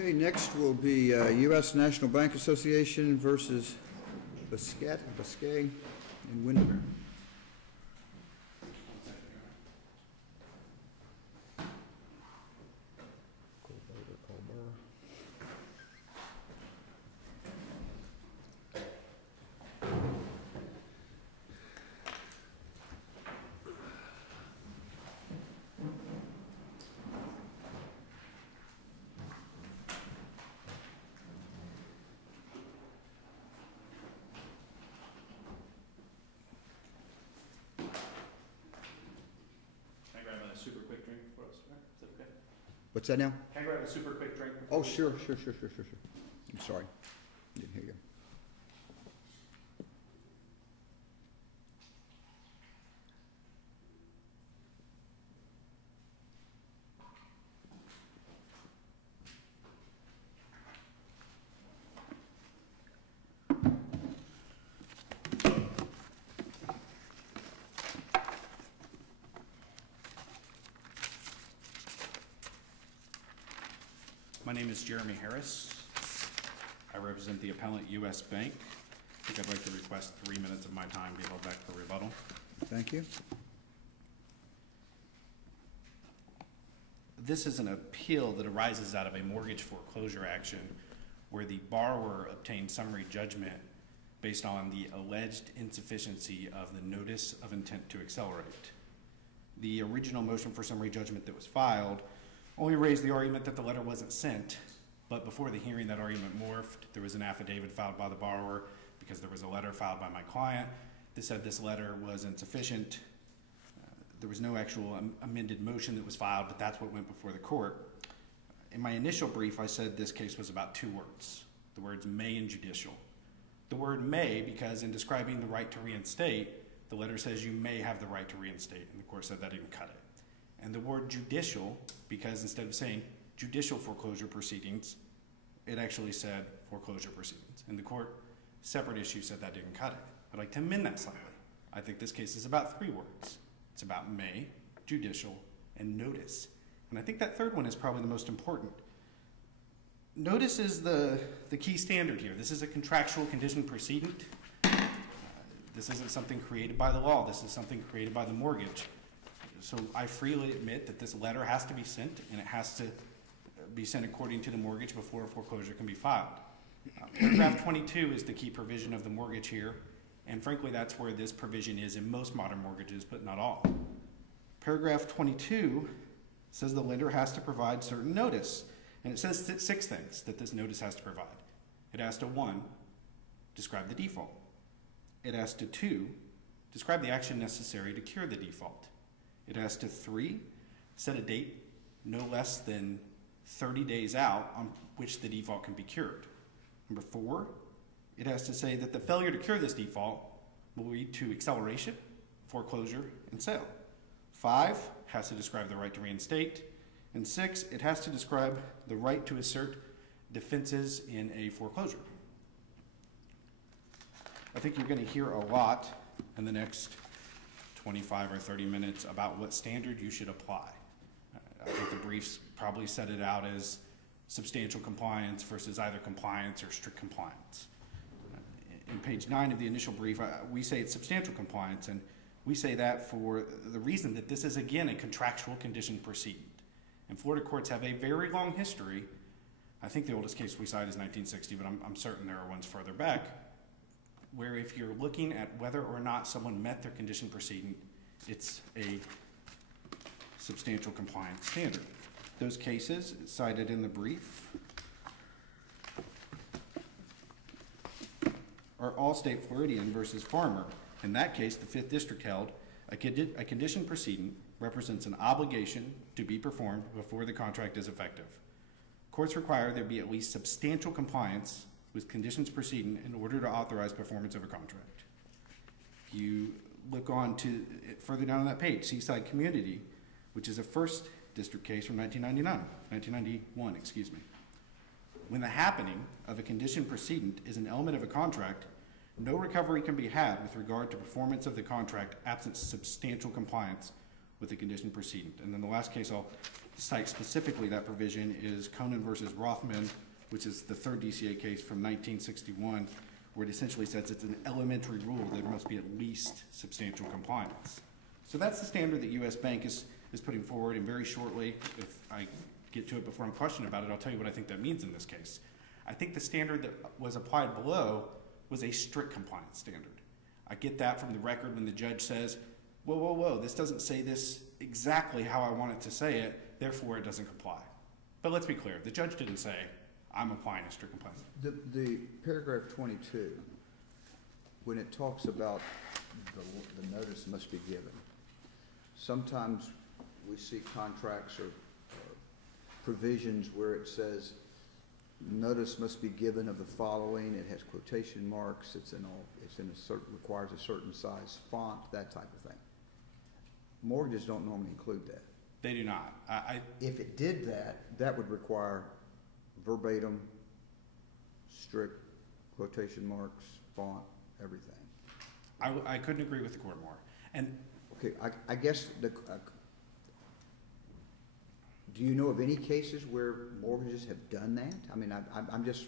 Okay, next will be U.S. National Bank Association versus Biscay and Windermere. Super quick drink for us, right? Is that okay? What's that now? Can I grab a super quick drink? Oh, sure. I'm sorry. Didn't hear you. My name is Jeremy Harris. I represent the appellant U.S. Bank. I think I'd like to request 3 minutes of my time be held back for rebuttal. Thank you. This is an appeal that arises out of a mortgage foreclosure action where the borrower obtained summary judgment based on the alleged insufficiency of the notice of intent to accelerate. The original motion for summary judgment that was filed only raised the argument that the letter wasn't sent, but before the hearing that argument morphed. There was an affidavit filed by the borrower because there was a letter filed by my client that said this letter was insufficient. There was no actual amended motion that was filed, but that's what went before the court. In my initial brief, I said this case was about 2 words, the words may and judicial. The word may because in describing the right to reinstate, the letter says you may have the right to reinstate, and the court said that didn't cut it. And the word judicial, because instead of saying judicial foreclosure proceedings, it actually said foreclosure proceedings. And the court, separate issue, said that didn't cut it. I'd like to amend that slightly. I think this case is about 3 words. It's about may, judicial, and notice. And I think that third one is probably the most important. Notice is the key standard here. This is a contractual condition precedent. This isn't something created by the law. This is something created by the mortgage. So I freely admit that this letter has to be sent, and it has to be sent according to the mortgage before a foreclosure can be filed. Paragraph 22 is the key provision of the mortgage here, and frankly that's where this provision is in most modern mortgages, but not all. Paragraph 22 says the lender has to provide certain notice, and it says 6 things that this notice has to provide. It has to 1, describe the default. It has to 2, describe the action necessary to cure the default. It has to 3, set a date no less than 30 days out on which the default can be cured. Number 4, it has to say that the failure to cure this default will lead to acceleration, foreclosure, and sale. 5 has to describe the right to reinstate. And 6, it has to describe the right to assert defenses in a foreclosure. I think you're going to hear a lot in the next 25 or 30 minutes about what standard you should apply. I think the briefs probably set it out as substantial compliance versus either compliance or strict compliance. In page 9 of the initial brief, we say it's substantial compliance, and we say that for the reason that this is, again, a contractual condition precedent. And Florida courts have a very long history. I think the oldest case we cite is 1960, but I'm certain there are ones further back, where if you're looking at whether or not someone met their condition precedent, it's a substantial compliance standard. Those cases cited in the brief are Allstate Floridian versus Farmer. In that case, the 5th District held a condition precedent represents an obligation to be performed before the contract is effective. Courts require there be at least substantial compliance with conditions precedent in order to authorize performance of a contract. You look on to further down on that page, Seaside Community, which is a 1st District case from 1991, excuse me. When the happening of a condition precedent is an element of a contract, no recovery can be had with regard to performance of the contract absent substantial compliance with the condition precedent. And then the last case I'll cite specifically that provision is Conan versus Rothman, which is the third DCA case from 1961, where it essentially says it's an elementary rule that there must be at least substantial compliance. So that's the standard that U.S. Bank is putting forward, and very shortly, if I get to it before I'm questioned about it, I'll tell you what I think that means in this case. I think the standard that was applied below was a strict compliance standard. I get that from the record when the judge says, whoa, whoa, whoa, this doesn't say this exactly how I want it to say it, therefore it doesn't comply. But let's be clear, the judge didn't say, I'm applying a strict compliance. The paragraph 22, when it talks about the notice must be given, sometimes we see contracts or provisions where it says notice must be given of the following. It has quotation marks. It's in a certain, requires a certain size font, that type of thing. Mortgages don't normally include that. They do not. If it did that, that would require verbatim, strict quotation marks, font, everything. I couldn't agree with the court more. And okay, I guess do you know of any cases where mortgages have done that? I mean, I'm just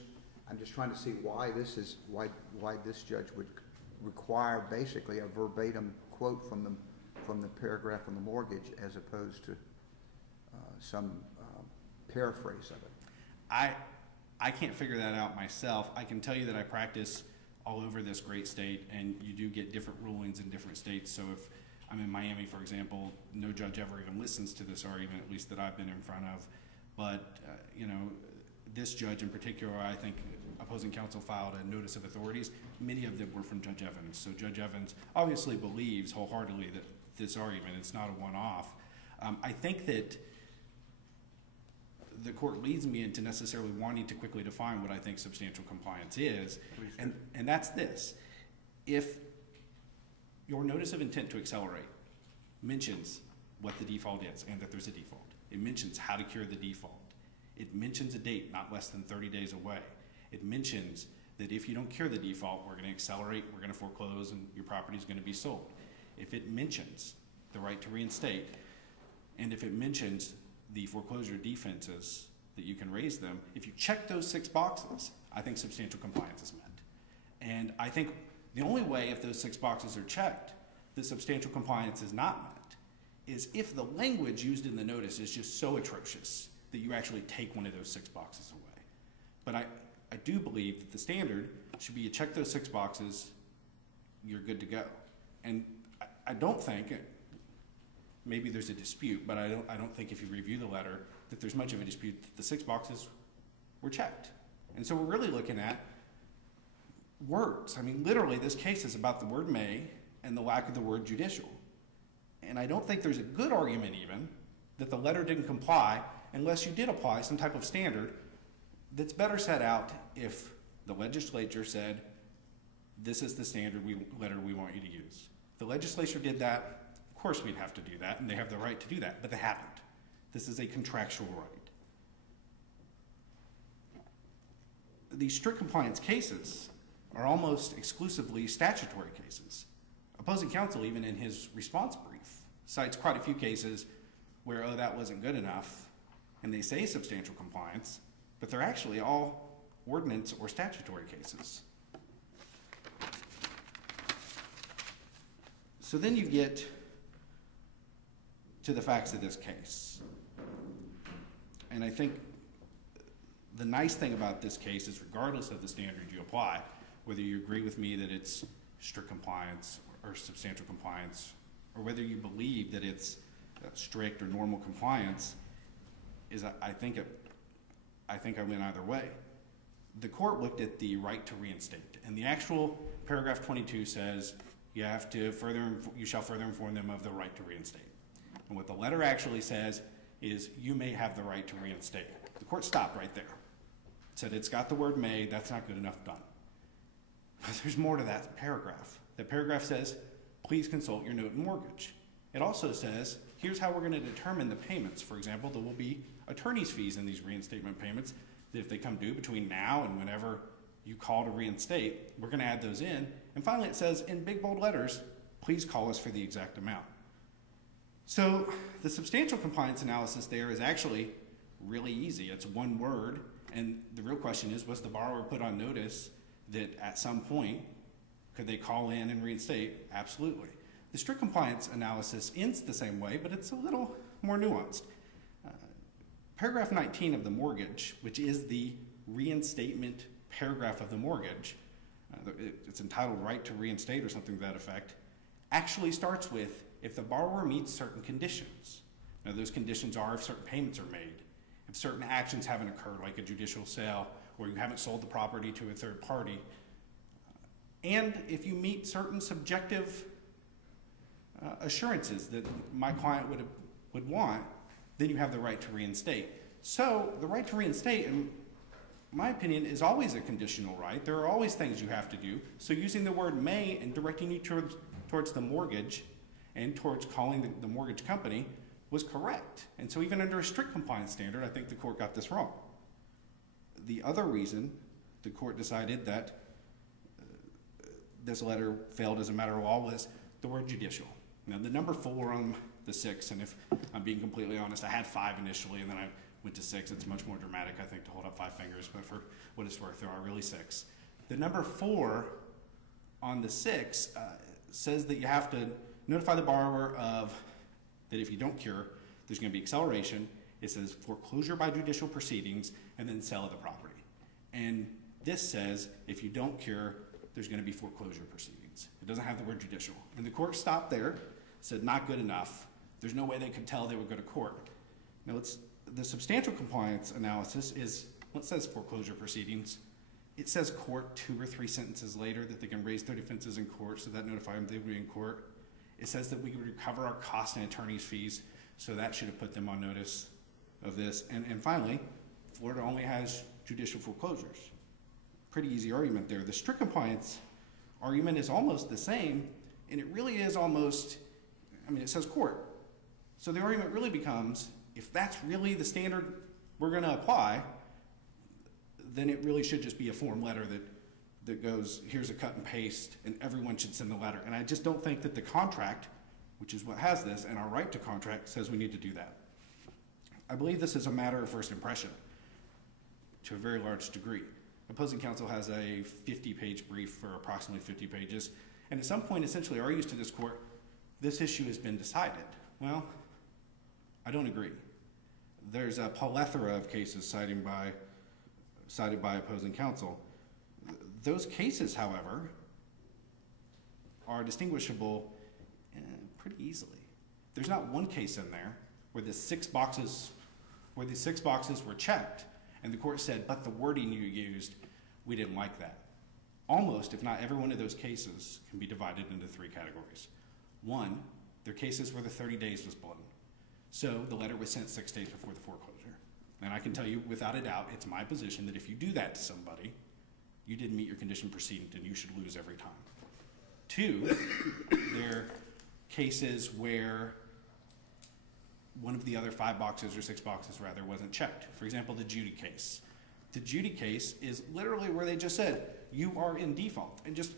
trying to see why this judge would require basically a verbatim quote from the paragraph on the mortgage as opposed to some paraphrase of it. I can't figure that out myself. I can tell you that I practice all over this great state, and you do get different rulings in different states. So if I'm in Miami, for example, no judge ever even listens to this argument, at least that I've been in front of. But, you know, this judge in particular, I think opposing counsel filed a notice of authorities. Many of them were from Judge Evans. So Judge Evans obviously believes wholeheartedly that this argument is not a one-off. I think that the court leads me into necessarily wanting to quickly define what I think substantial compliance is, and that's this. If your notice of intent to accelerate mentions what the default is and that there's a default, it mentions how to cure the default, it mentions a date not less than 30 days away, it mentions that if you don't cure the default, we're going to accelerate, we're going to foreclose, and your property is going to be sold. If it mentions the right to reinstate, and if it mentions the foreclosure defenses that you can raise them, if you check those 6 boxes, I think substantial compliance is met. And I think the only way, if those 6 boxes are checked, that substantial compliance is not met, is if the language used in the notice is just so atrocious that you actually take one of those 6 boxes away. But I do believe that the standard should be you check those 6 boxes, you're good to go. And I don't think, maybe there's a dispute, but I don't think if you review the letter that there's much of a dispute that the 6 boxes were checked. And so we're really looking at words. I mean, literally, this case is about the word may and the lack of the word judicial. And I don't think there's a good argument even that the letter didn't comply unless you did apply some type of standard that's better set out if the legislature said, this is the standard letter we want you to use. If the legislature did that, of course we'd have to do that, and they have the right to do that, but they haven't. This is a contractual right. These strict compliance cases are almost exclusively statutory cases. Opposing counsel, even in his response brief, cites quite a few cases where, oh, that wasn't good enough, and they say substantial compliance, but they're actually all ordinance or statutory cases. So then you get to the facts of this case. And I think the nice thing about this case is regardless of the standard you apply, whether you agree with me that it's strict compliance or substantial compliance, or whether you believe that it's strict or normal compliance, is I think I win either way. The court looked at the right to reinstate, and the actual paragraph 22 says you shall further inform them of the right to reinstate. And what the letter actually says is you may have the right to reinstate. The court stopped right there. It said it's got the word may, that's not good enough, done. But there's more to that paragraph. That paragraph says, please consult your note and mortgage. It also says, here's how we're going to determine the payments. For example, there will be attorney's fees in these reinstatement payments that if they come due between now and whenever you call to reinstate, we're going to add those in. And finally, it says in big bold letters, please call us for the exact amount. So the substantial compliance analysis there is actually really easy. It's one word, and the real question is, was the borrower put on notice that at some point could they call in and reinstate? Absolutely. The strict compliance analysis ends the same way, but it's a little more nuanced. Paragraph 19 of the mortgage, which is the reinstatement paragraph of the mortgage, it's entitled right to reinstate or something to that effect, actually starts with if the borrower meets certain conditions. Now those conditions are if certain payments are made, if certain actions haven't occurred like a judicial sale or you haven't sold the property to a third party, and if you meet certain subjective assurances that my client would want, then you have the right to reinstate. So the right to reinstate, in my opinion, is always a conditional right. There are always things you have to do. So using the word may and directing you towards the mortgage and towards calling the mortgage company was correct. And so even under a strict compliance standard, I think the court got this wrong. The other reason the court decided that this letter failed as a matter of law was the word judicial. Now the number 4 on the 6, and if I'm being completely honest, I had 5 initially and then I went to 6. It's much more dramatic, I think, to hold up 5 fingers, but for what it's worth, there are really 6. The number 4 on the 6 says that you have to notify the borrower of that if you don't cure, there's going to be acceleration. It says foreclosure by judicial proceedings and then sale of the property. And this says if you don't cure, there's going to be foreclosure proceedings. It doesn't have the word judicial. And the court stopped there, said not good enough. There's no way they could tell they would go to court. Now, the substantial compliance analysis is, what says foreclosure proceedings? It says court 2 or 3 sentences later that they can raise their defenses in court, so that notified them they would be in court. It says that we could recover our costs and attorney's fees, so that should have put them on notice of this. And finally, Florida only has judicial foreclosures. Pretty easy argument there. The strict compliance argument is almost the same, and it really is almost, it says court. So the argument really becomes, if that's really the standard we're going to apply, then it really should just be a form letter that goes, here's a cut and paste, and everyone should send the letter. And I just don't think that the contract, which is what has this, and our right to contract says we need to do that. I believe this is a matter of first impression to a very large degree. Opposing counsel has a 50-page brief for approximately 50 pages, and at some point essentially argues to this court, this issue has been decided. Well, I don't agree. There's a plethora of cases cited by opposing counsel. Those cases, however, are distinguishable pretty easily. There's not one case in there where the 6 boxes were checked and the court said, but the wording you used, we didn't like that. Almost, if not every one of those cases, can be divided into 3 categories. 1, they're cases where the 30 days was blown. So the letter was sent 6 days before the foreclosure. And I can tell you without a doubt, it's my position that if you do that to somebody, you didn't meet your condition precedent and you should lose every time. 2, they're cases where one of the other 5 boxes or 6 boxes rather wasn't checked. For example, the Judy case. The Judy case is literally where they just said, you are in default. And just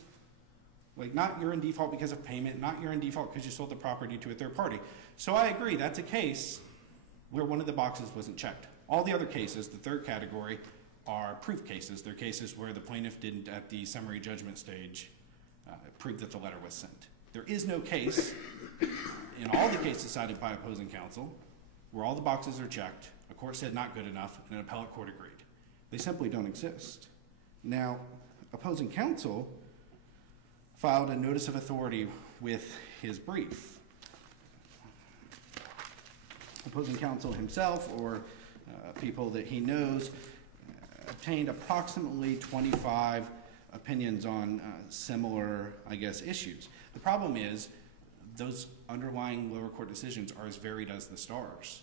like not you're in default because of payment, not you're in default because you sold the property to a third party. So I agree, that's a case where one of the boxes wasn't checked. All the other cases, the 3rd category, are proof cases. They're cases where the plaintiff didn't, at the summary judgment stage, prove that the letter was sent. There is no case in all the cases cited by opposing counsel where all the boxes are checked, a court said not good enough, and an appellate court agreed. They simply don't exist. Now, opposing counsel filed a notice of authority with his brief. Opposing counsel himself or people that he knows obtained approximately 25 opinions on similar, issues. The problem is those underlying lower court decisions are as varied as the stars.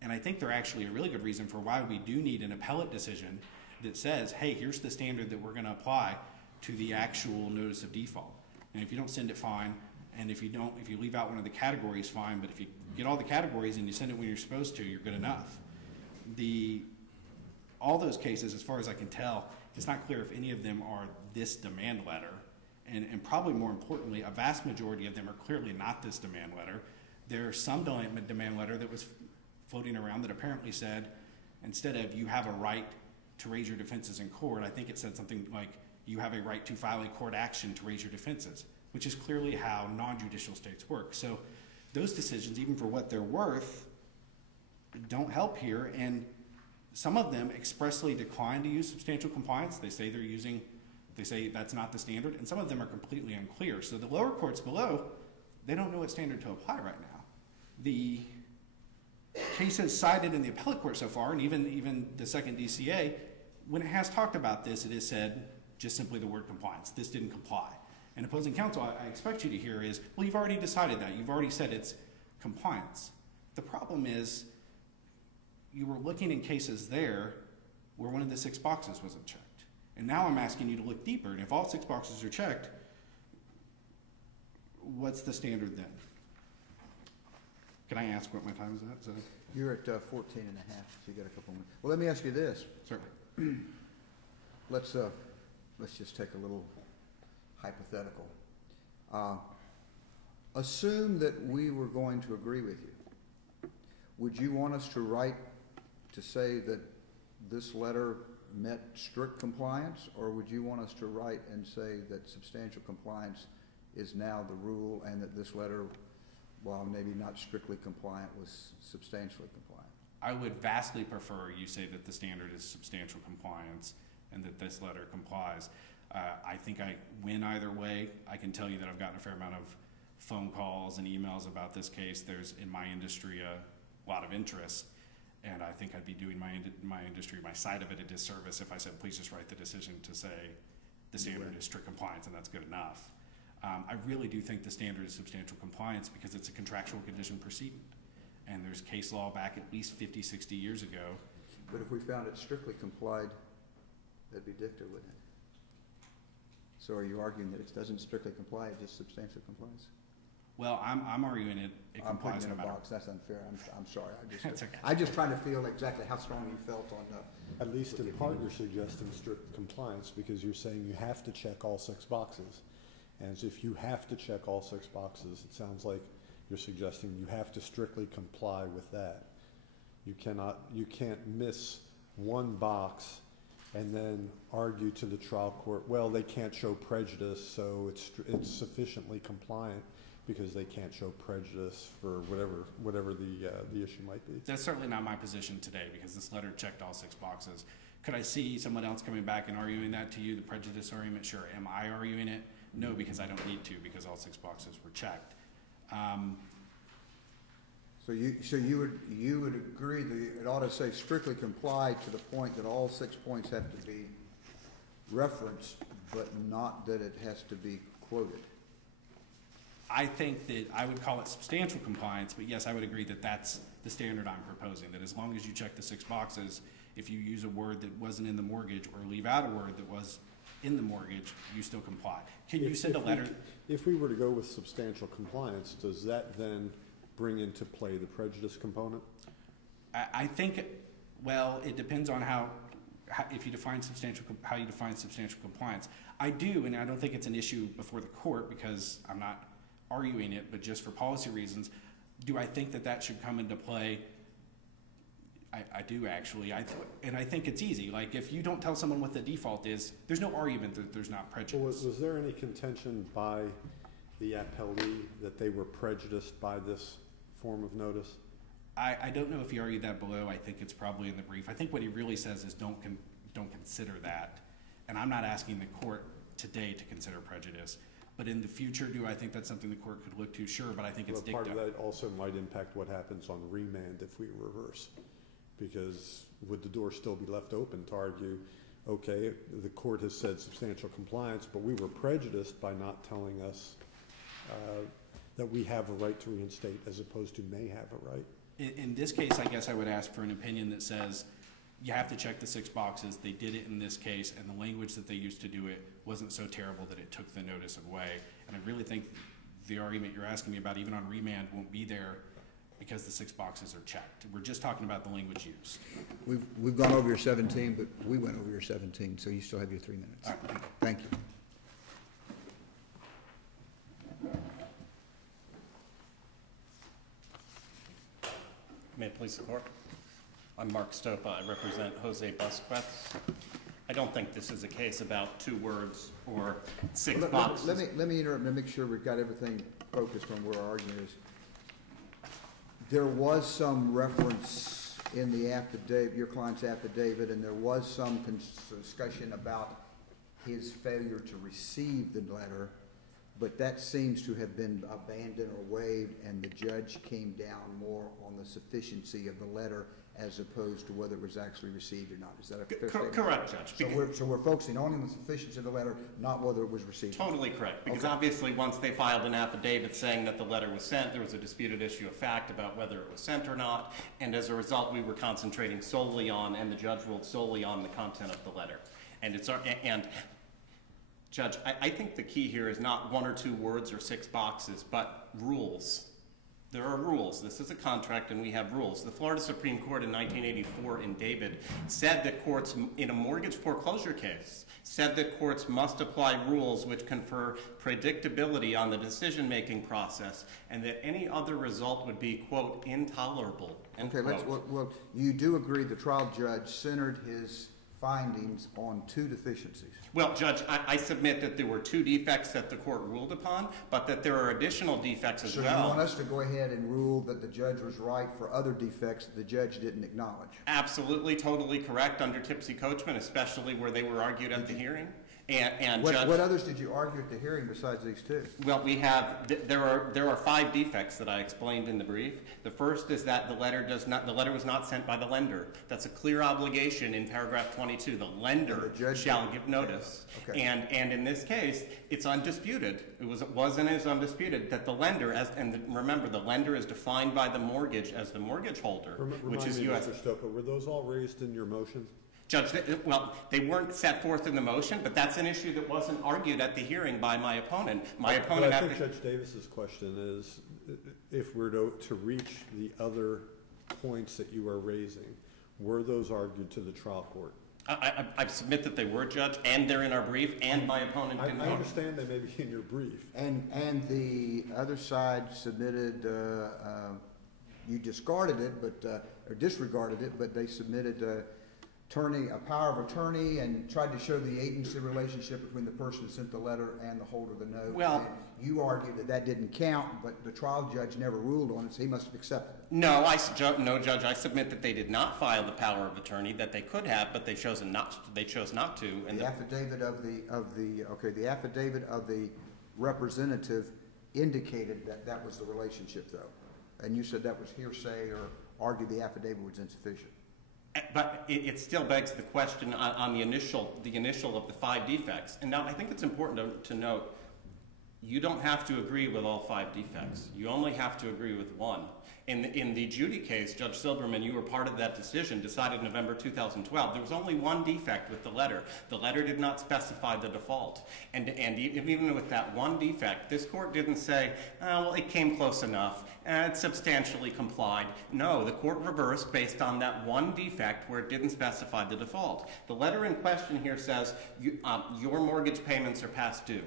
And I think they're actually a really good reason for why we do need an appellate decision that says, hey, here's the standard that we're going to apply to the actual notice of default. And if you don't send it, fine. And if you leave out one of the categories, fine. But if you get all the categories and you send it when you're supposed to, you're good enough. All those cases, as far as I can tell, it's not clear if any of them are this demand letter. And probably more importantly, a vast majority of them are clearly not this demand letter. There's some demand letter that was floating around that apparently said, instead of you have a right to raise your defenses in court, I think it said something like you have a right to file a court action to raise your defenses, which is clearly how non-judicial states work. So those decisions, even for what they're worth, don't help here. And some of them expressly decline to use substantial compliance. They say that's not the standard, and some of them are completely unclear. So the lower courts below, they don't know what standard to apply right now. The cases cited in the appellate court so far, and even the second DCA, when it has talked about this, it has said just simply the word compliance. This didn't comply. And opposing counsel, I expect you to hear is, well, you've already decided that. You've already said it's compliance. The problem is you were looking in cases there where one of the 6 boxes wasn't checked. And now I'm asking you to look deeper. And if all 6 boxes are checked, what's the standard then? Can I ask what my time is at? You're at 14 and a half, so you got a couple minutes. Well, let me ask you this. Certainly. Let's just take a little hypothetical. Assume that we were going to agree with you. Would you want us to write to say that this letter met strict compliance, or would you want us to write and say that substantial compliance is now the rule and that this letter, while maybe not strictly compliant, was substantially compliant? I would vastly prefer you say that the standard is substantial compliance and that this letter complies. I think I win either way. I can tell you that I've gotten a fair amount of phone calls and emails about this case. There's, in my industry, a lot of interest, and I think I'd be doing my industry, my side of it, a disservice if I said, please just write the decision to say the standard is strict compliance and that's good enough. I really do think the standard is substantial compliance because it's a contractual condition precedent. And there's case law back at least 50, 60 years ago. But if we found it strictly complied, that'd be dicta, wouldn't it? So are you arguing that it doesn't strictly comply, it just substantially complies? Well, I'm arguing it I'm complies putting no in a matter. box, that's unfair, I'm sorry. That's okay. I'm just trying to feel exactly how strong you felt on the... At least in part, you're suggesting strict compliance because you're saying you have to check all 6 boxes. And so if you have to check all 6 boxes, it sounds like you're suggesting you have to strictly comply with that. You can't miss one box and then argue to the trial court, well, they can't show prejudice, so it's sufficiently compliant because they can't show prejudice for whatever the issue might be. That's certainly not my position today because this letter checked all 6 boxes. Could I see someone else coming back and arguing that to you, the prejudice argument? Sure. Am I arguing it? No, because I don't need to because all 6 boxes were checked. So you would agree that it ought to say strictly complied to the point that all 6 points have to be referenced, but not that it has to be quoted? I think that I would call it substantial compliance, but yes, I would agree that that's the standard I'm proposing, that as long as you check the 6 boxes, if you use a word that wasn't in the mortgage or leave out a word that was in the mortgage, you still comply. Can you send a letter? If we were to go with substantial compliance, does that then bring into play the prejudice component? I think, well, it depends on how you define substantial compliance. I do, and I don't think it's an issue before the court because I'm not arguing it, but just for policy reasons, do I think that should come into play? I do actually, and I think it's easy. Like if you don't tell someone what the default is, there's no argument that there's not prejudice. Well, was there any contention by the appellee that they were prejudiced by this form of notice? I don't know if he argued that below. I think it's probably in the brief. I think what he really says is don't consider that, and I'm not asking the court today to consider prejudice. But in the future, do I think that's something the court could look to? Sure, but I think it's dicta. Part of that also might impact what happens on remand if we reverse. Because would the door still be left open to argue, okay, the court has said substantial compliance, but we were prejudiced by not telling us that we have a right to reinstate as opposed to may have a right? In this case, I guess I would ask for an opinion that says you have to check the 6 boxes. They did it in this case, and the language that they used to do it wasn't so terrible that it took the notice away. And I really think the argument you're asking me about, even on remand, won't be there because the 6 boxes are checked. We're just talking about the language used. We've gone over your 17, but we went over your 17, so you still have your 3 minutes. All right. Thank you. May it please the court. I'm Mark Stopa. I represent Jose Busquets. I don't think this is a case about 2 words or 6 boxes. Let me interrupt and make sure we've got everything focused on where our argument is. There was some reference in the affidavit, your client's affidavit, and there was some discussion about his failure to receive the letter, but that seems to have been abandoned or waived, and the judge came down more on the sufficiency of the letter as opposed to whether it was actually received or not. Is that a fair statement? Correct, Judge. So we're focusing only on the sufficiency of the letter, not whether it was received. Totally correct. Because obviously once they filed an affidavit saying that the letter was sent, there was a disputed issue of fact about whether it was sent or not. And as a result, we were concentrating solely on, and the judge ruled solely on, the content of the letter. And Judge, I think the key here is not 1 or 2 words or 6 boxes, but rules. There are rules. This is a contract and we have rules. The Florida Supreme Court in 1984 in David said that courts, in a mortgage foreclosure case, said that courts must apply rules which confer predictability on the decision-making process and that any other result would be, quote, intolerable, end Okay, quote. well, you do agree the trial judge centered his findings on 2 deficiencies. Well, Judge, I submit that there were 2 defects that the court ruled upon, but that there are additional defects as well. So you want us to go ahead and rule that the judge was right for other defects that the judge didn't acknowledge? Absolutely, totally correct under Tipsy Coachman, especially where they were argued at the hearing. And What Judge, others did you argue at the hearing besides these 2? well, we have there are 5 defects that I explained in the brief. The first is that the letter was not sent by the lender. That's a clear obligation in paragraph 22. The lender shall give notice. Okay. And in this case, it's undisputed. It was and is undisputed that the lender, remember, the lender is defined by the mortgage as the mortgage holder, which is U.S. Mr. Stopa, were those all raised in your motion? Judge, well, they weren't set forth in the motion, but that's an issue that wasn't argued at the hearing by my opponent. I think Judge Davis's question is, if we're to reach the other points that you are raising, were those argued to the trial court? I submit that they were, Judge, and they're in our brief, and my opponent didn't. I understand they may be in your brief. And the other side submitted, you discarded it, or disregarded it, but they submitted a power of attorney and tried to show the agency relationship between the person who sent the letter and the holder of the note. Well, and you argued that didn't count, but the trial judge never ruled on it, so he must have accepted it. No, Judge, I submit that they did not file the power of attorney, that they could have, but they chose not to. And the affidavit of the representative indicated that was the relationship, though, and you said that was hearsay or argued the affidavit was insufficient. But it still begs the question on the initial of the 5 defects. And now I think it's important to note, you don't have to agree with all 5 defects. You only have to agree with 1. In the Judy case, Judge Silberman, you were part of that decision, decided November 2012. There was only 1 defect with the letter. The letter did not specify the default. And even with that 1 defect, this court didn't say, well, it came close enough, it substantially complied. No, the court reversed based on that 1 defect where it didn't specify the default. The letter in question here says, your mortgage payments are past due.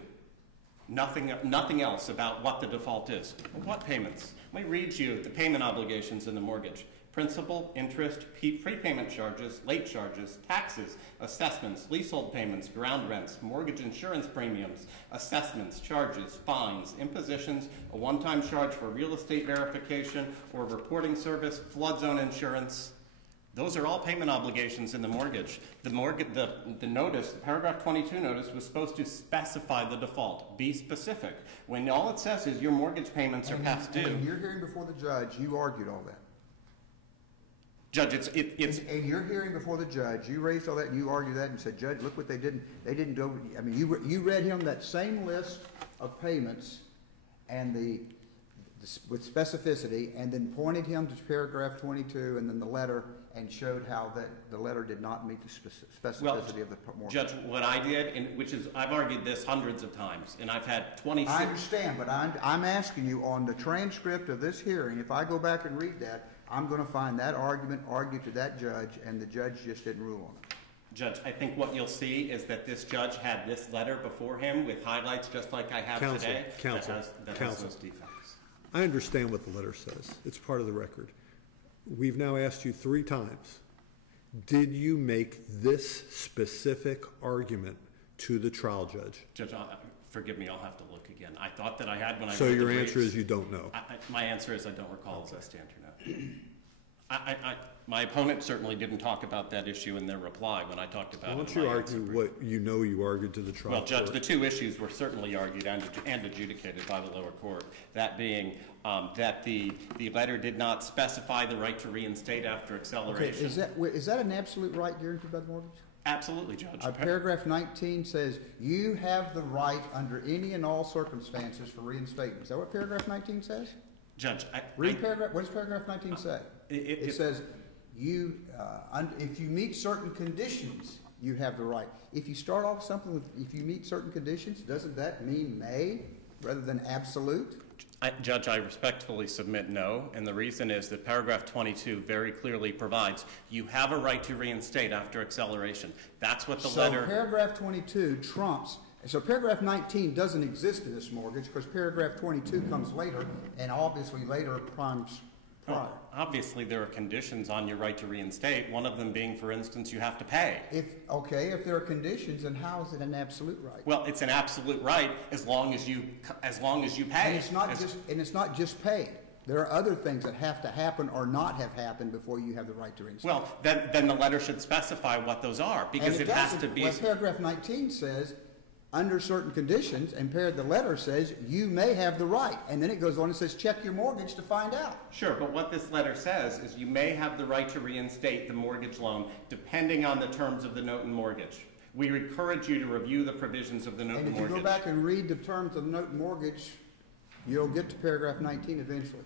Nothing else about what the default is. Well, what payments? Let me read you the payment obligations in the mortgage. Principal, interest, prepayment charges, late charges, taxes, assessments, leasehold payments, ground rents, mortgage insurance premiums, assessments, charges, fines, impositions, a one-time charge for real estate verification or reporting service, flood zone insurance. Those are all payment obligations in the mortgage. The notice, the paragraph 22 notice, was supposed to specify the default, be specific. When all it says is your mortgage payments are past due. And you're hearing before the judge, you argued all that. Judge, it's and you're hearing before the judge, you raised all that and you argued that and said, Judge, look what they didn't go. I mean, you read him that same list of payments and with specificity, and then pointed him to paragraph 22 and then the letter, and showed how that the letter did not meet the specificity of the mortgage. Judge, what I did, which is I've argued this hundreds of times, and I've had 26. I understand, but I'm asking you on the transcript of this hearing, if I go back and read that, I'm going to find that argument argued to that judge, and the judge just didn't rule on it. Judge, I think what you'll see is that this judge had this letter before him with highlights just like I have today. Counsel. That has those defects. I understand what the letter says. It's part of the record. we've now asked you 3 times. Did you make this specific argument to the trial judge? Judge, forgive me, I'll have to look again. I thought that I had when I So read the your briefs. answer is you don't know? My answer is I don't recall as I stand here now. My opponent certainly didn't talk about that issue in their reply when I talked about Why it. don't in you my argue answer. what you know you argued to the trial Well, Judge, court? the 2 issues were certainly argued and adjudicated by the lower court. That being that the letter did not specify the right to reinstate after Okay, acceleration. is that an absolute right guaranteed by the mortgage? Absolutely, Judge. Paragraph 19 says, you have the right under any and all circumstances for reinstatement. Is that what paragraph 19 says? Judge, Read paragraph, what does paragraph 19 say? It says, if you meet certain conditions, you have the right. If you start off something with, if you meet certain conditions, doesn't that mean may rather than absolute? Judge, I respectfully submit no, and the reason is that paragraph 22 very clearly provides you have a right to reinstate after acceleration. That's what the letter... So paragraph 22 trumps, so paragraph 19 doesn't exist in this mortgage because paragraph 22 comes later and obviously later primes prior. Obviously, there are conditions on your right to reinstate, one of them being, for instance, you have to pay. If there are conditions, then how is it an absolute right? Well, it's an absolute right as long as you pay. And it's not just paid. There are other things that have to happen or not have happened before you have the right to reinstate. Well, then the letter should specify what those are, because it has to be... Well, paragraph 19 says, under certain conditions, and the letter says, you may have the right. And then it goes on and says, check your mortgage to find out. Sure, but what this letter says is you may have the right to reinstate the mortgage loan depending on the terms of the note and mortgage. We encourage you to review the provisions of the note and mortgage. And if you go back and read the terms of the note and mortgage, you'll get to paragraph 19 eventually.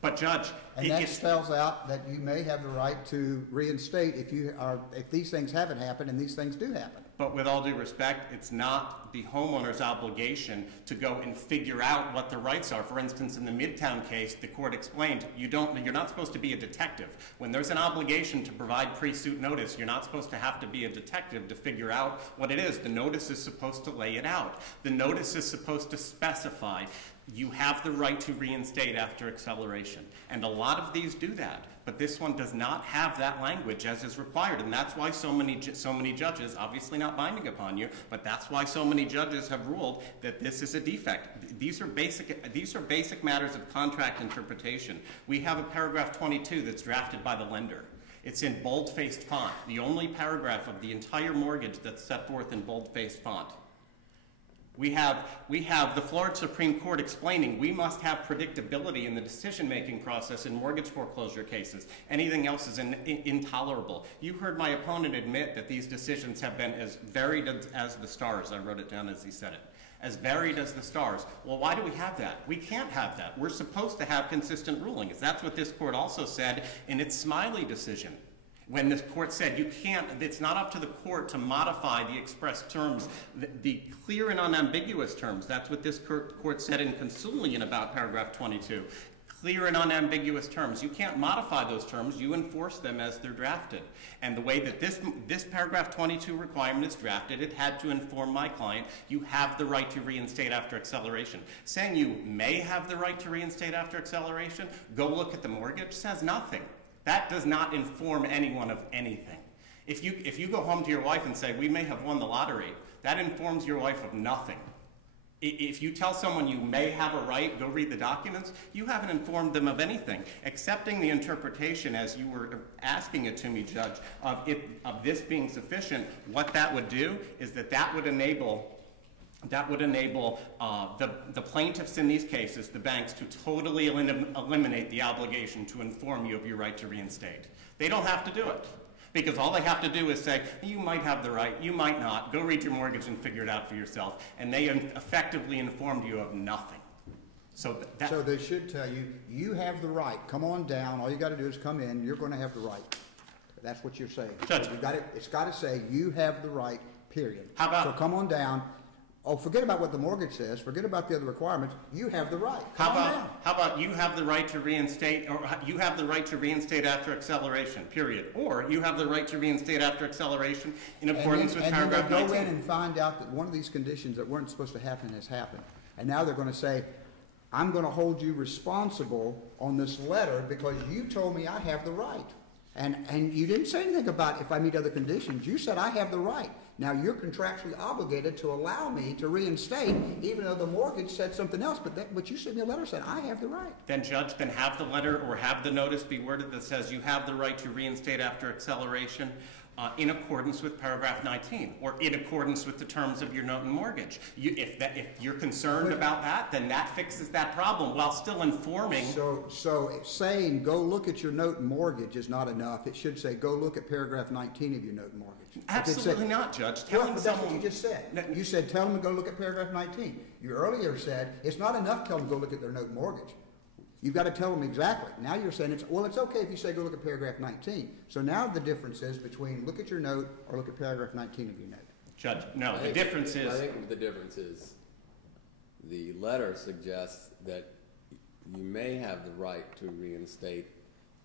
But Judge, and that spells out that you may have the right to reinstate if these things haven't happened and these things do happen. But with all due respect, it's not the homeowner's obligation to go and figure out what the rights are. For instance, in the Midtown case, the court explained you're not supposed to be a detective. When there's an obligation to provide pre-suit notice, you're not supposed to have to be a detective to figure out what it is. The notice is supposed to lay it out. The notice is supposed to specify you have the right to reinstate after acceleration. And a lot of these do that. But this one does not have that language as is required. And that's why so many judges, obviously not binding upon you, but that's why so many judges have ruled that this is a defect. These are basic matters of contract interpretation. We have a paragraph 22 that's drafted by the lender. It's in bold-faced font, the only paragraph of the entire mortgage that's set forth in bold-faced font. We have the Florida Supreme Court explaining we must have predictability in the decision-making process in mortgage foreclosure cases. Anything else is intolerable. You heard my opponent admit that these decisions have been as varied as the stars. I wrote it down as he said it. As varied as the stars. Well, why do we have that? We can't have that. We're supposed to have consistent rulings. That's what this court also said in its Smiley decision. When this court said it's not up to the court to modify the express terms, the clear and unambiguous terms. That's what this court said in Consulian about paragraph 22. Clear and unambiguous terms. You can't modify those terms. You enforce them as they're drafted. And the way that this paragraph 22 requirement is drafted, it had to inform my client, you have the right to reinstate after acceleration. Saying you may have the right to reinstate after acceleration, go look at the mortgage, says nothing. That does not inform anyone of anything. If you go home to your wife and say, we may have won the lottery, that informs your wife of nothing. If you tell someone you may have a right, go read the documents, you haven't informed them of anything. Accepting the interpretation as you were asking it to me, Judge, of this being sufficient, what that would do is that would enable the plaintiffs in these cases, the banks, to totally eliminate the obligation to inform you of your right to reinstate. They don't have to do it. Because all they have to do is say, you might have the right, you might not, go read your mortgage and figure it out for yourself. And they effectively informed you of nothing. So they should tell you, you have the right. Come on down. All you got to do is come in. You're going to have the right. That's what you're saying. Judge. It's got to say, you have the right, period. How about... So come on down. Oh, forget about what the mortgage says. Forget about the other requirements. You have the right. Come on down. How about you have the right to reinstate, or you have the right to reinstate after acceleration, period. Or you have the right to reinstate after acceleration in accordance with paragraph 19. And then they go in and find out that one of these conditions that weren't supposed to happen has happened. And now they're going to say, I'm gonna hold you responsible on this letter because you told me I have the right. And you didn't say anything about if I meet other conditions. You said I have the right. Now, you're contractually obligated to allow me to reinstate, even though the mortgage said something else. But what you said in the letter said, I have the right. Then, Judge, then have the letter or have the notice be worded that says you have the right to reinstate after acceleration in accordance with paragraph 19 or in accordance with the terms of your note and mortgage. If you're concerned about that, then that fixes that problem while still informing. So saying go look at your note and mortgage is not enough. It should say go look at paragraph 19 of your note and mortgage. Absolutely not, Judge. Well, but that's what you just said. You said tell them to go look at paragraph 19. You earlier said it's not enough to tell them to go look at their note and mortgage. You've got to tell them exactly. Now you're saying it's okay if you say go look at paragraph 19. So now the difference is between look at your note or look at paragraph 19 of your note. Judge, no, the difference is... I think the difference is the letter suggests that you may have the right to reinstate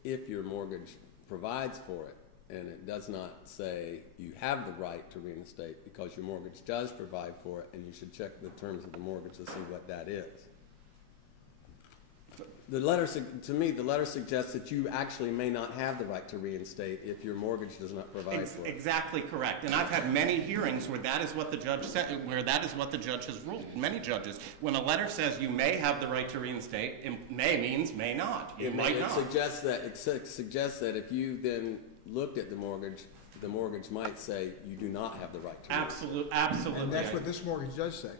if your mortgage provides for it. And it does not say you have the right to reinstate because your mortgage does provide for it, and you should check the terms of the mortgage to see what that is. The letter, to me, the letter suggests that you actually may not have the right to reinstate if your mortgage does not provide for it. Exactly correct. And I've had many hearings where that is what the judge said, where that is what the judge has ruled. Many judges, when a letter says you may have the right to reinstate, may means may not. You might not. It suggests that if you then looked at the mortgage might say you do not have the right to reinstate. Absolutely. And that's what this mortgage does say.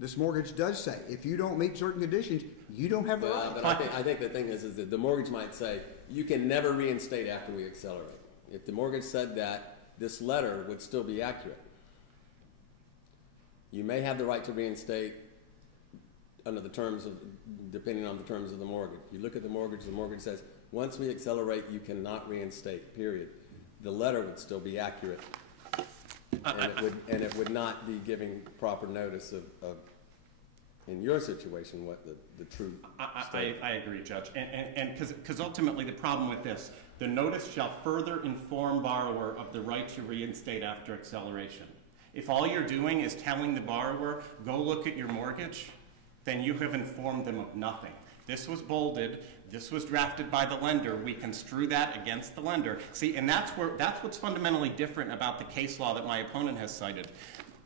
This mortgage does say, if you don't meet certain conditions, you don't have the right. But I think the thing is that the mortgage might say, you can never reinstate after we accelerate. If the mortgage said that, this letter would still be accurate. You may have the right to reinstate under the terms of, depending on the terms of the mortgage. You look at the mortgage says, once we accelerate, you cannot reinstate, period. The letter would still be accurate. And it would not be giving proper notice of in your situation, what the true state. I agree, Judge. And because ultimately the problem with this, the notice shall further inform borrower of the right to reinstate after acceleration. If all you're doing is telling the borrower, go look at your mortgage, then you have informed them of nothing. This was bolded. This was drafted by the lender. We construe that against the lender. See, and that's what's fundamentally different about the case law that my opponent has cited.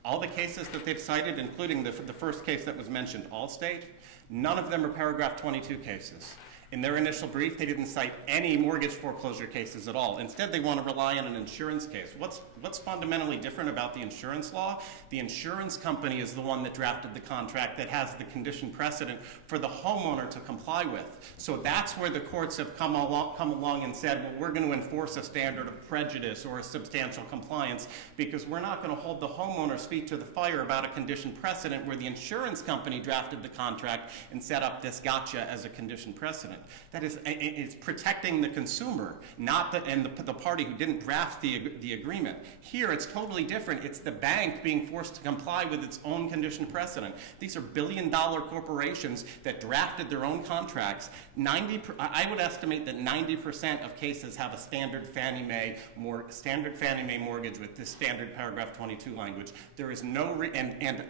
All the cases that they've cited, including the first case that was mentioned, Allstate, none of them are paragraph 22 cases. In their initial brief, they didn't cite any mortgage foreclosure cases at all. Instead, they want to rely on an insurance case. What's fundamentally different about the insurance law? The insurance company is the one that drafted the contract that has the condition precedent for the homeowner to comply with. So that's where the courts have come along and said, well, we're going to enforce a standard of prejudice or a substantial compliance because we're not going to hold the homeowner's feet to the fire about a condition precedent where the insurance company drafted the contract and set up this gotcha as a condition precedent. That is, it's protecting the consumer, not the party who didn't draft the agreement. Here, it's totally different. It's the bank being forced to comply with its own condition precedent. These are billion-dollar corporations that drafted their own contracts. I would estimate that 90% of cases have a standard Fannie Mae mortgage with this standard paragraph 22 language. There is no and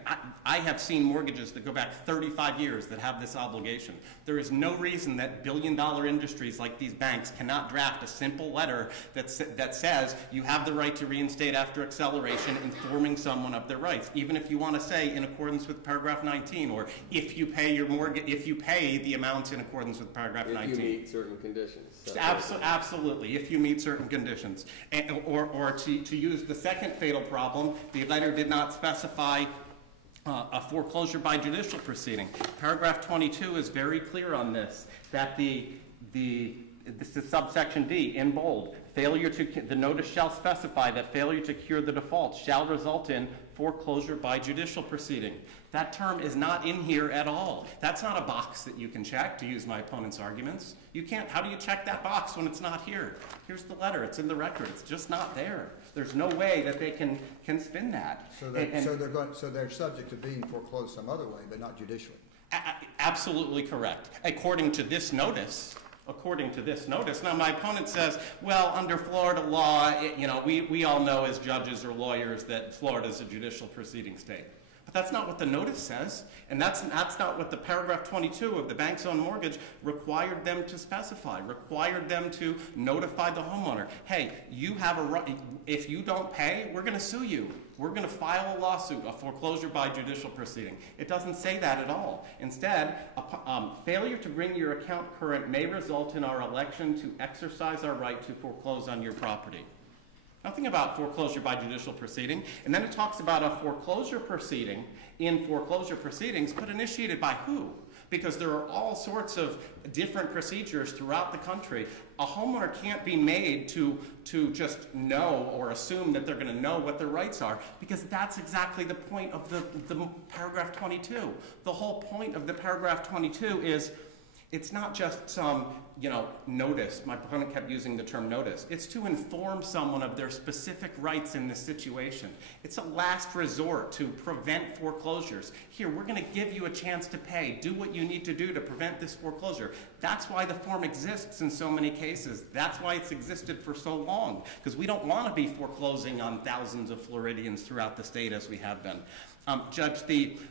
I have seen mortgages that go back 35 years that have this obligation. There is no reason that billion-dollar industries like these banks cannot draft a simple letter that says you have the right to reinstate after acceleration, informing someone of their rights, even if you want to say in accordance with paragraph 19, or if you pay your mortgage, if you pay the amounts in accordance with paragraph 19. If you meet certain conditions. Absolutely, if you meet certain conditions. Or to use the second fatal problem, the letter did not specify a foreclosure by judicial proceeding. Paragraph 22 is very clear on this, that this is subsection D in bold. The notice shall specify that failure to cure the default shall result in foreclosure by judicial proceeding. That term is not in here at all. That's not a box that you can check, to use my opponent's arguments. You can't. How do you check that box when it's not here? Here's the letter. It's in the record. It's just not there. There's no way that they can spin that. So they're subject to being foreclosed some other way, but not judicially. Absolutely correct. According to this notice. Now, my opponent says, well, under Florida law, we all know as judges or lawyers that Florida is a judicial proceeding state. But that's not what the notice says, and that's not what the paragraph 22 of the bank's own mortgage required them to specify, required them to notify the homeowner. Hey, you have a right, if you don't pay, we're going to sue you. We're going to file a lawsuit, a foreclosure by judicial proceeding. It doesn't say that at all. Instead, failure to bring your account current may result in our election to exercise our right to foreclose on your property. Nothing about foreclosure by judicial proceeding. And then it talks about a foreclosure proceeding in foreclosure proceedings, but initiated by who? Because there are all sorts of different procedures throughout the country. A homeowner can't be made to just know or assume that they're going to know what their rights are, because that's exactly the point of the paragraph 22. The whole point of the paragraph 22 is it's not just some, notice. My opponent kept using the term notice. It's to inform someone of their specific rights in this situation. It's a last resort to prevent foreclosures. Here, we're going to give you a chance to pay. Do what you need to do to prevent this foreclosure. That's why the form exists in so many cases. That's why it's existed for so long, because we don't want to be foreclosing on thousands of Floridians throughout the state as we have been. Judge,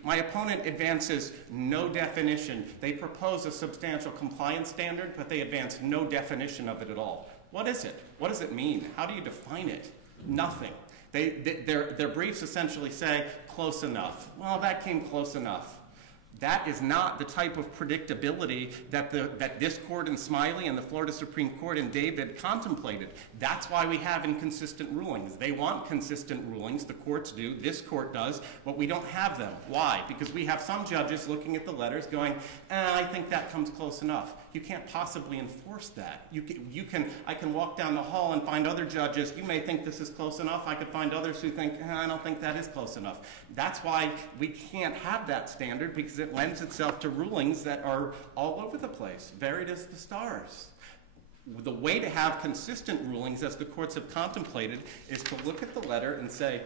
my opponent advances no definition. They propose a substantial compliance standard, but they advance no definition of it at all. What is it? What does it mean? How do you define it? Nothing. Their briefs essentially say, close enough. Well, that came close enough. That is not the type of predictability that this court in Smiley and the Florida Supreme Court in David contemplated. That's why we have inconsistent rulings. They want consistent rulings. The courts do. This court does. But we don't have them. Why? Because we have some judges looking at the letters going, I think that comes close enough. You can't possibly enforce that. I can walk down the hall and find other judges. You may think this is close enough. I could find others who think, I don't think that is close enough. That's why we can't have that standard, because it lends itself to rulings that are all over the place, varied as the stars. The way to have consistent rulings, as the courts have contemplated, is to look at the letter and say,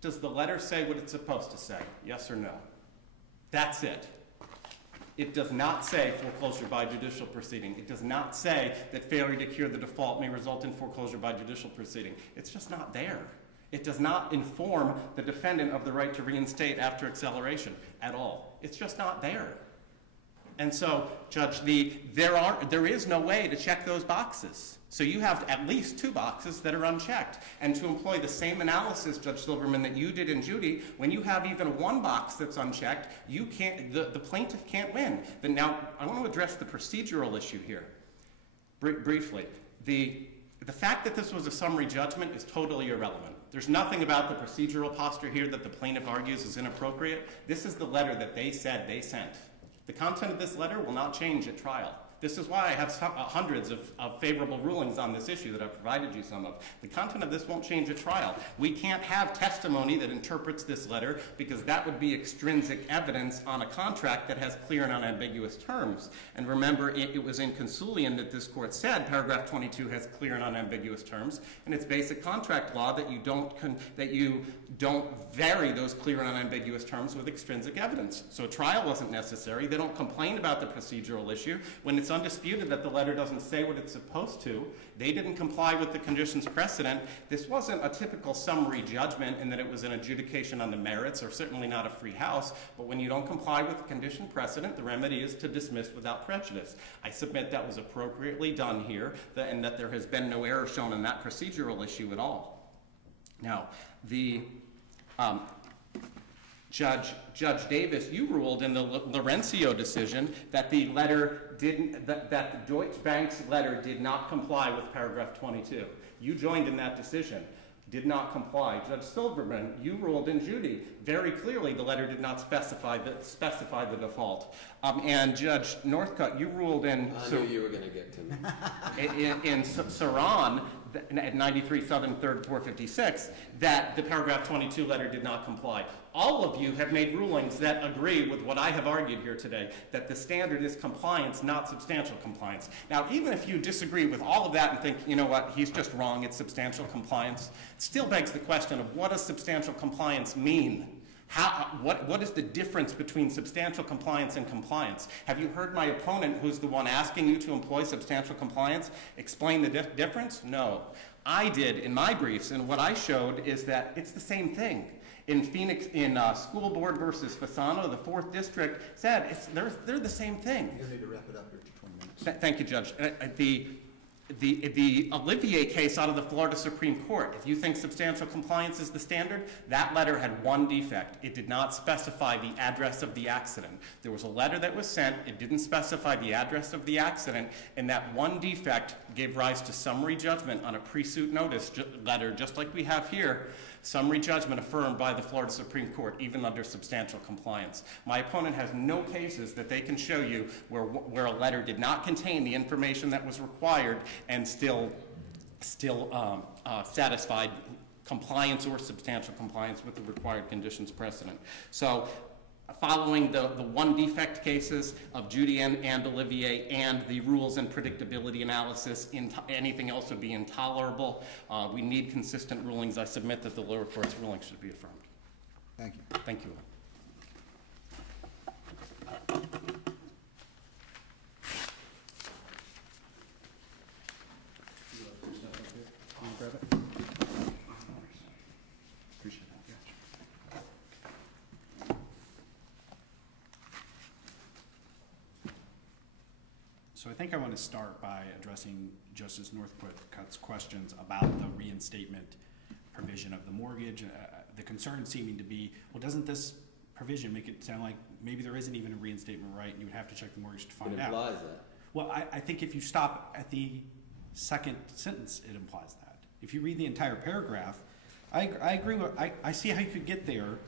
does the letter say what it's supposed to say? Yes or no? That's it. It does not say foreclosure by judicial proceeding. It does not say that failure to cure the default may result in foreclosure by judicial proceeding. It's just not there. It does not inform the defendant of the right to reinstate after acceleration at all. It's just not there. And so, Judge, there is no way to check those boxes. So you have at least two boxes that are unchecked. And to employ the same analysis, Judge Silverman, that you did in Judy, when you have even one box that's unchecked, the plaintiff can't win. But now, I want to address the procedural issue here briefly. The fact that this was a summary judgment is totally irrelevant. There's nothing about the procedural posture here that the plaintiff argues is inappropriate. This is the letter that they said they sent. The content of this letter will not change at trial. This is why I have hundreds of favorable rulings on this issue that I've provided you some of. The content of this won't change at trial. We can't have testimony that interprets this letter, because that would be extrinsic evidence on a contract that has clear and unambiguous terms. And remember, it was in Consulian that this court said paragraph 22 has clear and unambiguous terms, and it's basic contract law that you don't vary those clear and unambiguous terms with extrinsic evidence. So a trial wasn't necessary. They don't complain about the procedural issue. When it's undisputed that the letter doesn't say what it's supposed to, they didn't comply with the conditions precedent. This wasn't a typical summary judgment in that it was an adjudication on the merits, or certainly not a free house. But when you don't comply with the condition precedent, the remedy is to dismiss without prejudice. I submit that was appropriately done here, and that there has been no error shown in that procedural issue at all. Now, Judge Davis, you ruled in the Laurencio decision that the Deutsche Bank's letter did not comply with paragraph 22. You joined in that decision, did not comply. Judge Silverman, you ruled in Judy. Very clearly, the letter did not specify the default. And Judge Northcutt, you ruled in... I knew you were going to get to me. in Saran, at 93 Southern 3rd 456, that the paragraph 22 letter did not comply. All of you have made rulings that agree with what I have argued here today, that the standard is compliance, not substantial compliance. Now, even if you disagree with all of that and think, you know what, he's just wrong, it's substantial compliance, it still begs the question of what does substantial compliance mean? What is the difference between substantial compliance and compliance? Have you heard my opponent, who's the one asking you to employ substantial compliance, explain the difference? No. I did in my briefs, and what I showed is that it's the same thing. In Phoenix, in School Board versus Fasano, the 4th District said they're the same thing. You need to wrap it up here to 20 minutes. Thank you, Judge. The Olivier case out of the Florida Supreme Court, if you think substantial compliance is the standard, that letter had one defect. It did not specify the address of the accident. There was a letter that was sent, it didn't specify the address of the accident, and that one defect gave rise to summary judgment on a pre-suit notice letter, just like we have here. Summary judgment affirmed by the Florida Supreme Court, even under substantial compliance. My opponent has no cases that they can show you where a letter did not contain the information that was required and still satisfied compliance or substantial compliance with the required conditions precedent. So, following the one defect cases of Judy and Olivier and the rules and predictability analysis, anything else would be intolerable. We need consistent rulings. I submit that the lower court's ruling should be affirmed. Thank you. Thank you. So I think I want to start by addressing Justice Northcutt's questions about the reinstatement provision of the mortgage. The concern seeming to be, well, doesn't this provision make it sound like maybe there isn't even a reinstatement right and you would have to check the mortgage to find It out? implies that. Well, I think if you stop at the second sentence, it implies that. If you read the entire paragraph, I agree with, I see how you could get there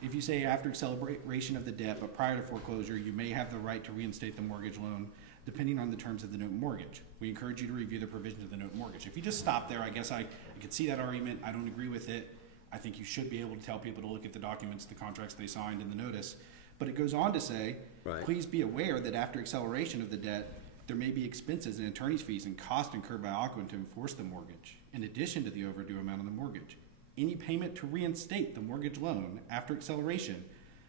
if you say after acceleration of the debt, but prior to foreclosure, you may have the right to reinstate the mortgage loan depending on the terms of the note mortgage. We encourage you to review the provisions of the note mortgage. If you just stop there, I guess I could see that argument. I don't agree with it. I think you should be able to tell people to look at the documents, the contracts they signed in the notice. But it goes on to say, Right. Please be aware that after acceleration of the debt, there may be expenses and attorney's fees and costs incurred by Ocwen to enforce the mortgage, in addition to the overdue amount on the mortgage. Any payment to reinstate the mortgage loan after acceleration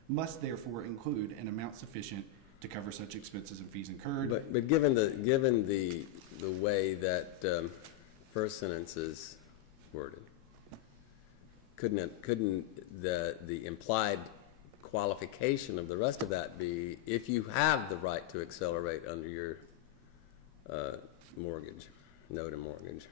must therefore include an amount sufficient to cover such expenses and fees incurred. But given the way that first sentence is worded, couldn't the implied qualification of the rest of that be if you have the right to accelerate under your mortgage, note and mortgage?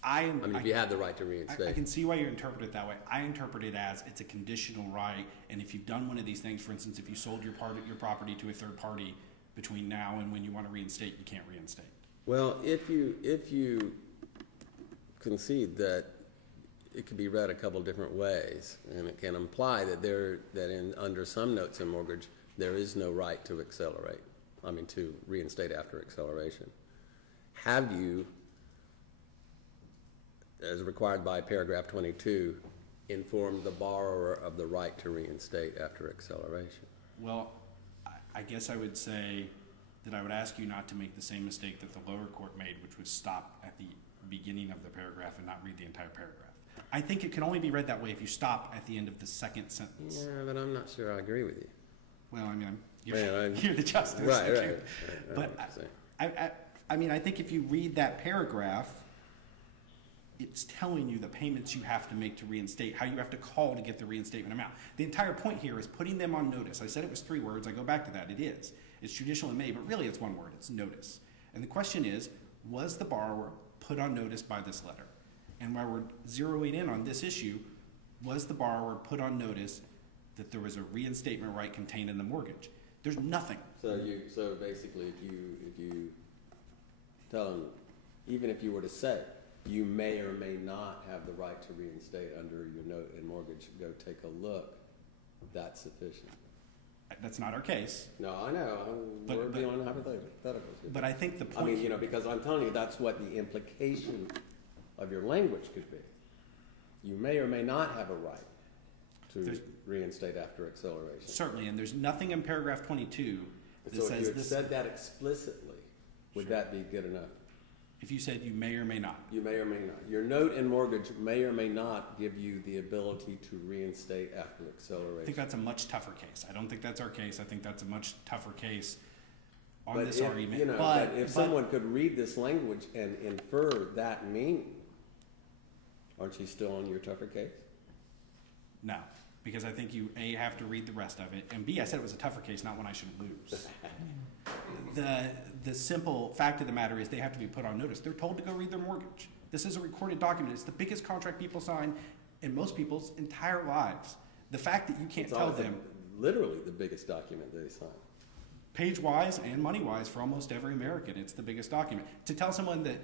I mean, if you have the right to reinstate. I can see why you interpret it that way. I interpret it as it's a conditional right, and if you've done one of these things, for instance, if you sold your property to a third party between now and when you want to reinstate, you can't reinstate. Well, if you concede that it could be read a couple different ways, and it can imply that under some notes in mortgage there is no right to accelerate. I mean, to reinstate after acceleration. Have you, as required by paragraph 22, informed the borrower of the right to reinstate after acceleration? Well, I guess I would say that I would ask you not to make the same mistake that the lower court made, which was stop at the beginning of the paragraph and not read the entire paragraph. I think it can only be read that way if you stop at the end of the second sentence. Yeah, but I'm not sure I agree with you. Well, I mean, you're the justice. Right. But I mean, I think if you read that paragraph, it's telling you the payments you have to make to reinstate, how you have to call to get the reinstatement amount. The entire point here is putting them on notice. I said it was 3 words. I go back to that. It is. It's judicial and may, but really it's 1 word. It's notice. And the question is, was the borrower put on notice by this letter? And while we're zeroing in on this issue, was the borrower put on notice that there was a reinstatement right contained in the mortgage? There's nothing. So basically, if you tell them, even if you were to say, you may or may not have the right to reinstate under your note and mortgage, go take a look, that's sufficient. That's not our case. No, I know. We're beyond hypotheticals. But I think the point... I mean, because I'm telling you, that's what the implication of your language could be. You may or may not have a right to reinstate after acceleration. Certainly, and there's nothing in paragraph 22 that says this... So if you had said that explicitly, would that be good enough? If you said you may or may not. You may or may not. Your note and mortgage may or may not give you the ability to reinstate after acceleration. I think that's a much tougher case. I don't think that's our case. I think that's a much tougher case on this argument. You know, but if someone could read this language and infer that meaning, aren't you still on your tougher case? No, because I think you, A, have to read the rest of it, and B, I said it was a tougher case, not one I should lose. The simple fact of the matter is they have to be put on notice. They're told to go read their mortgage. This is a recorded document. It's the biggest contract people sign in most people's entire lives. The fact that you can't It's tell always them, literally the biggest document they sign. page-wise and money-wise, for almost every American, it's the biggest document. To tell someone that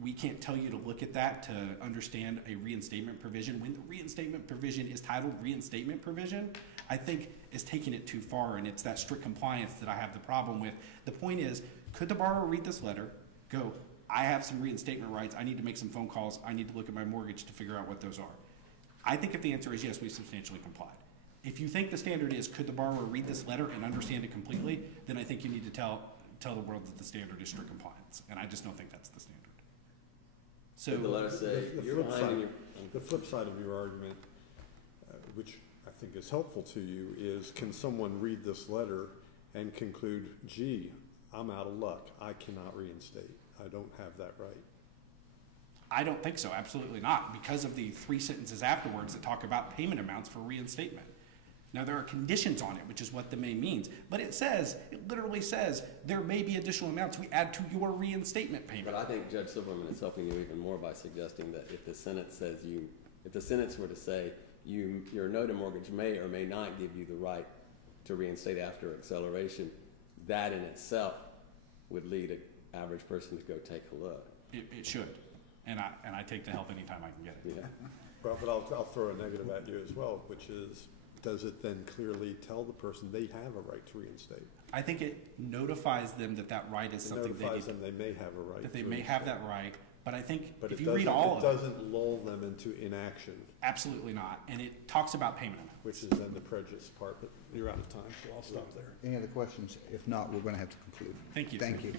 we can't tell you to look at that to understand a reinstatement provision, when the reinstatement provision is titled reinstatement provision, I think is taking it too far, and it's that strict compliance that I have the problem with. The point is, could the borrower read this letter, go, I have some reinstatement rights, I need to make some phone calls, I need to look at my mortgage to figure out what those are? I think if the answer is yes, we substantially complied. If you think the standard is, could the borrower read this letter and understand it completely, then I think you need to tell the world that the standard is strict compliance, and I just don't think that's the standard. So, Did the letter say, The you're flip behind in side- your... The flip side of your argument, which I think is helpful to you, is can someone read this letter and conclude, gee, I'm out of luck, I cannot reinstate, I don't have that right? I don't think so, absolutely not, because of the 3 sentences afterwards that talk about payment amounts for reinstatement. Now, there are conditions on it, which is what the may means, but it literally says, there may be additional amounts we add to your reinstatement payment. But I think Judge Silverman is helping you even more by suggesting that if the sentence says if the sentence were to say your note and mortgage may or may not give you the right to reinstate after acceleration, that in itself would lead an average person to go take a look. It should, and I take the help anytime I can get it. Yeah. Well, but I'll throw a negative at you as well, which is, does it then clearly tell the person they have a right to reinstate? I think it notifies them that that right is It something they notifies need, them they may have a right that they to may have reinstate. that right, but I think But if it you read doesn't- all of it, It doesn't lull them into inaction, absolutely not, and it talks about payment amounts. which is then the prejudice part, but you're out of time, so I'll stop there. Any other questions? If not, we're going to have to conclude. Thank you. Thank you.